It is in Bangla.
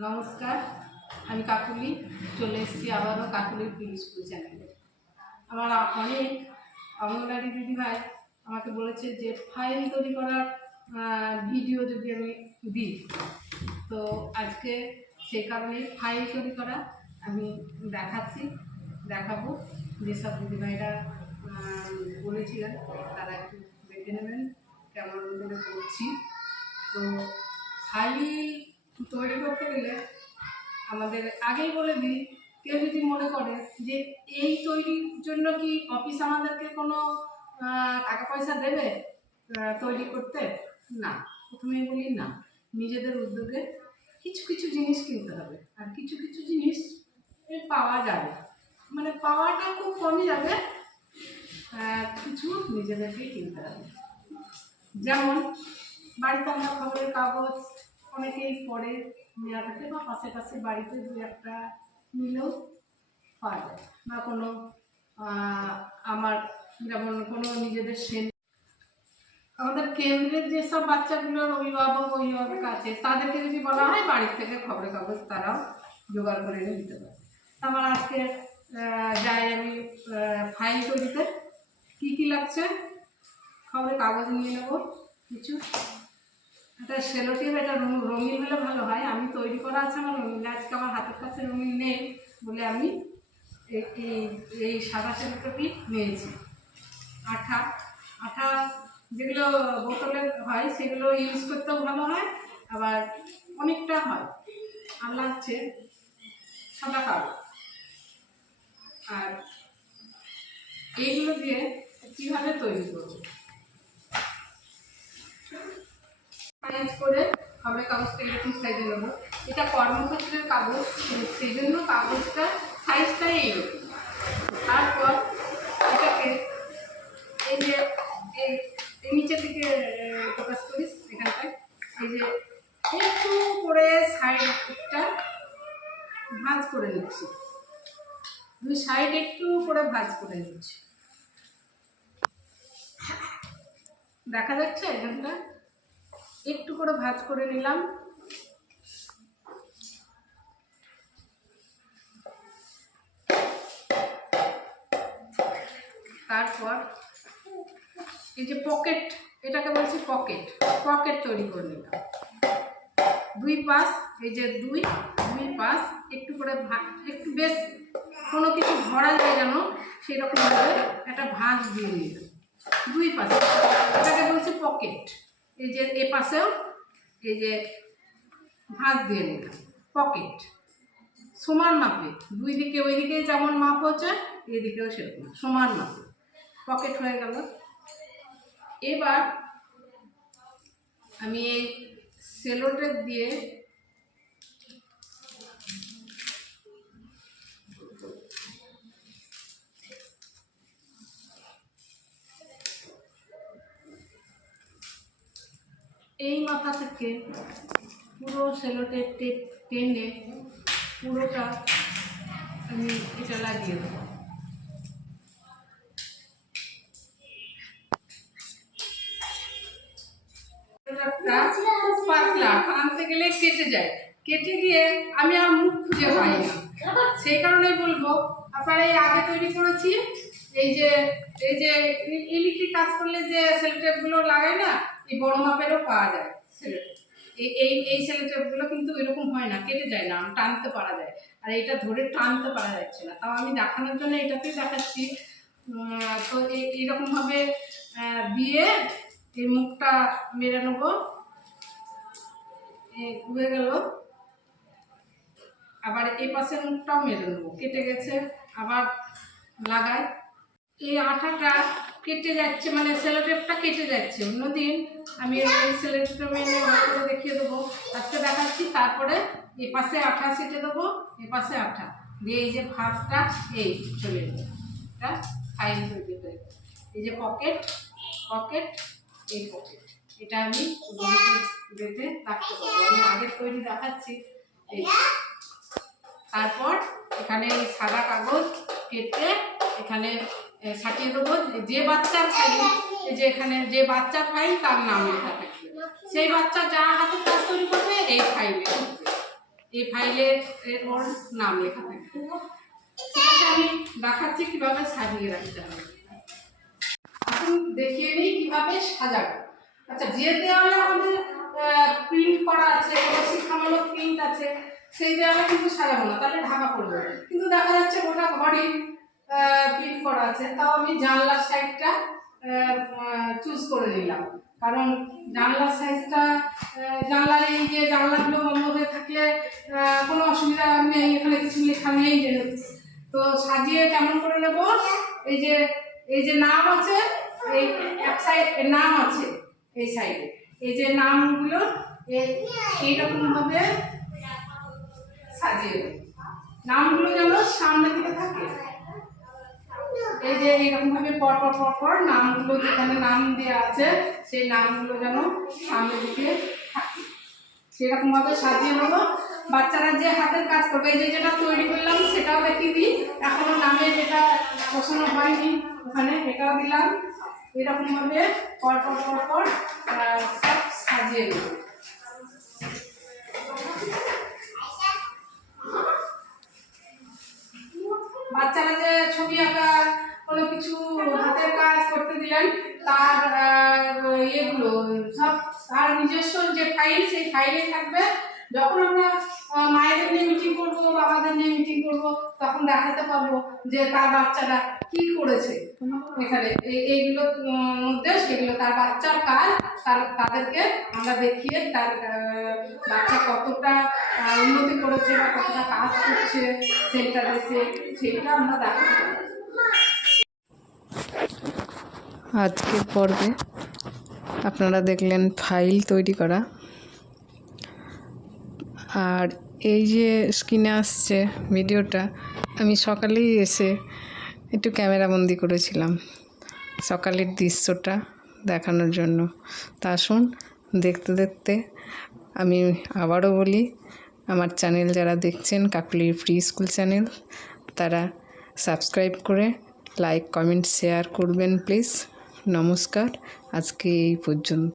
নমস্কার, আমি কাকুলি চলে এসেছি আবারও কাকুলির প্রিয় স্কুল চ্যানেলে। আমার অনেক অঙ্গনওয়াড়ি দিদিভাই আমাকে বলেছে যে ফাইল তৈরি করার ভিডিও যদি আমি দিই, তো আজকে সেই কারণে ফাইল তৈরি করা আমি দেখাবো। যেসব দিদিভাইরা বলেছিলেন তারা একটু দেখে নেবেন কেমন করে করছি। তো ফাইল তৈরি করতে গেলে আমাদের আগেই বলে দিই, কেউ যদি মনে করে যে এই তৈরির জন্য কি অফিস আমাদেরকে কোনো টাকা পয়সা দেবে তৈরি করতে, না, প্রথমেই বলি না, নিজেদের উদ্যোগে কিছু কিছু জিনিস কিনতে হবে, আর কিছু কিছু জিনিস পাওয়া যাবে, মানে পাওয়াটা খুব কমই যাবে, কিছু নিজেদেরকেই কিনতে হবে। যেমন বাড়িতে আমরা খবরের কাগজ অনেকেই পড়ে নেওয়া থাকে, বা পাশে বাড়িতে দু একটা নিলেও পাওয়া যায়, বা কোনো আমার যেমন কোনো নিজেদের আমাদের কেন্দ্রের যেসব বাচ্চাগুলোর অভিভাবক আছে তাদেরকে যদি বলা হয় বাড়ির থেকে খবরের কাগজ তারাও জোগাড় করে এনে দিতে পারে। আমার আজকে যাই আমি ফাইল তৈরিতে কী কী লাগছে, খবরের কাগজ নিয়ে নেব কিছু, এটা সেলোটেপ, এটা রঙিন হলে ভালো হয়। আমি তৈরি করা আছে আমার রঙিন, আজকে আমার হাতের কাছে রঙিন নেই বলে আমি এই সাদা সেলোটেপই নিয়েছি। আঠা যেগুলো বোতলের হয় সেগুলো ইউজ করতেও ভালো হয়, আবার অনেকটা হয়। আর লাগছে সাদা কাগজ, আর এইগুলো দিয়ে কীভাবে তৈরি করবো করে খবরের কাগজটা এরকম সাইজে নেবো। এটা কর্মক্ষেত্রের কাগজ, সেই জন্য কাগজটা সাইজটাই এইরকম। তারপর এটাকে এই যে এই নিচের দিকে ফোকাস করিস, এখানটায় এই যে একটু করে সাইডটা ভাঁজ করে নিচ্ছি, দুই সাইড একটু করে ভাঁজ করে নিচ্ছি, দেখা যাচ্ছে এখানটা একটু করে ভাঁজ করে নিলাম। তারপর এই যে পকেট, এটাকে বলছি পকেট তৈরি করে নিলাম। দুই পাশ, এই যে দুই পাশ একটু করে একটু বেশ কোনো কিছু ভরা যায় যেন সেরকমভাবে একটা ভাঁজ দিয়ে নিলাম দুই পাশে, এটাকে বলছি পকেট। এই যে এ পাশেও এই যে ভাঁজ দিয়ে নিলাম পকেট, সমান মাপে দুই দিকে, ওই দিকে যেমন মাপ হচ্ছে এদিকেও সেরকম সমান মাপে পকেট হয়ে গেল। এবার আমি এই সেলোটেপ দিয়ে এই মাথা থেকে পুরো সেলোটেপ টেনে পুরোটা আমি এটা লাগিয়ে দেবো। পাতলা, টানতে গেলে কেটে যায়, কেটে গিয়ে আমি আর মুখ খুঁজে পাই না, সেই কারণে বলবো আপনারা এই আগে তৈরি করেছি এই যে ইলেকট্রিক কাজ করলে যে সেলোটেপগুলো লাগায় না, এই বড় মাপেরও পাওয়া যায় সেলোটেপ। এই সেলোটেপগুলো কিন্তু এরকম হয় না, কেটে যায় না, টানতে পারা যায়, আর এটা ধরে টানতে পারা যাচ্ছে না, তাও আমি দেখানোর জন্য এটাতেই দেখাচ্ছি। তো এইরকমভাবে দিয়ে এই মুখটা মেরে নেবো, ঘুরে গেল, আবার এই পাশের মুখটাও মেরে নেবো, কেটে গেছে আবার লাগাই। এই আঠাটা কেটে যাচ্ছে, মানে সেলোটেপটা কেটে যাচ্ছে, অন্যদিন আমি এই সেলোটেপটা মেনে ভালো করে দেখিয়ে দেবো, আজকে দেখাচ্ছি। তারপরে এ পাশে আঠা সেটে দেবো, এ পাশে আঠা দিয়ে এই যে ভাঁজটা এই চলে যাবে, এটা ফাইল তৈরি হয়ে যাবে। এই যে পকেট এই পকেট, এটা আমি বেঁধে রাখতে পারবো, আমি আগের তৈরি দেখাচ্ছি। তারপর এখানে সাদা কাগজ কেটে এখানে সাটিয়ে দেবো, যে বাচ্চার ফাইল, যে এখানে যে বাচ্চার ফাইল তার নাম লেখা থাকবে, সেই বাচ্চা যা হাতে কাজ তৈরি করবে এই ফাইলে এই ফাইলে ওর নাম লেখা থাকে। আমি দেখাচ্ছি কিভাবে সাজিয়ে রাখতে হবে। এখন দেখিয়ে নিই কিভাবে সাজাবো। আচ্ছা, যে দেওয়ালে আমাদের প্রিন্ট করা আছে, কোনো শিক্ষামূলক প্রিন্ট আছে, সেই দেওয়ালে কিন্তু সাজাবো না, তাহলে ঢাকা পড়বে। কিন্তু দেখা যাচ্ছে গোটা ঘরই প্রিন্ট করা আছে, তাও আমি জানলার সাইডটা চুজ করে নিলাম। কারণ জানলার সাইজটা, জানলার এই যে জানলাগুলো বন্ধ হয়ে থাকলে কোনো অসুবিধা নেই, এখানে কিছু লেখা নেই যেহেতু। তো সাজিয়ে কেমন করে নেব, এই যে নাম আছে, এই এক সাইড নাম আছে, এই সাইডে এই যে নামগুলো এইরকম ভাবে সাজিয়ে দেব। নামগুলো যেন সামনে দিকে থাকে, এই যে এইরকম ভাবে পর পর পর পর নামগুলো, যেখানে নাম দেওয়া আছে সেই নামগুলো যেন সামনে দিকে থাকে, সেরকম ভাবে সাজিয়ে নেবো। বাচ্চারা যে হাতের কাজ করবে, এই যে যেটা তৈরি করলাম সেটাও দেখিয়ে দিই, এখনো নামে যেটা বসানো হয়নি ওখানে এটাও দিলাম। এরকম ভাবে পর পর পর পর সব সাজিয়ে নেব। বাচ্চারা যে ছবি আঁকা, কোনো কিছু হাতের কাজ করতে দিলেন, তার ইয়েগুলো সব তার নিজস্ব যে ফাইল, সেই ফাইলে থাকবে। যখন আমরা মায়েদের নিয়ে মিটিং করবো, বাবাদের নিয়ে মিটিং করবো, তখন দেখাতে পারবো যে তার বাচ্চারা কি করেছে এখানে। এইগুলোর মধ্যে সেগুলো তার বাচ্চার কাজ, তাদেরকে আমরা দেখিয়ে তার বাচ্চা কতটা উন্নতি করেছে বা কতটা কাজ করছে সেন্টারে, সেটা আমরা দেখাতে পারবো। আজকের পর্বে আপনারা দেখলেন ফাইল তৈরি করা, আর এই যে স্ক্রিনে আসছে ভিডিওটা, আমি সকালেই এসে একটু ক্যামেরাবন্দি করেছিলাম সকালের দৃশ্যটা দেখানোর জন্য। তা আসুন দেখতে দেখতে আমি আবারও বলি, আমার চ্যানেল যারা দেখছেন, কাকুলির প্রি স্কুল চ্যানেল, তারা সাবস্ক্রাইব করে লাইক কমেন্ট শেয়ার করবেন প্লিজ। নমস্কার, আজকে এই পর্যন্ত।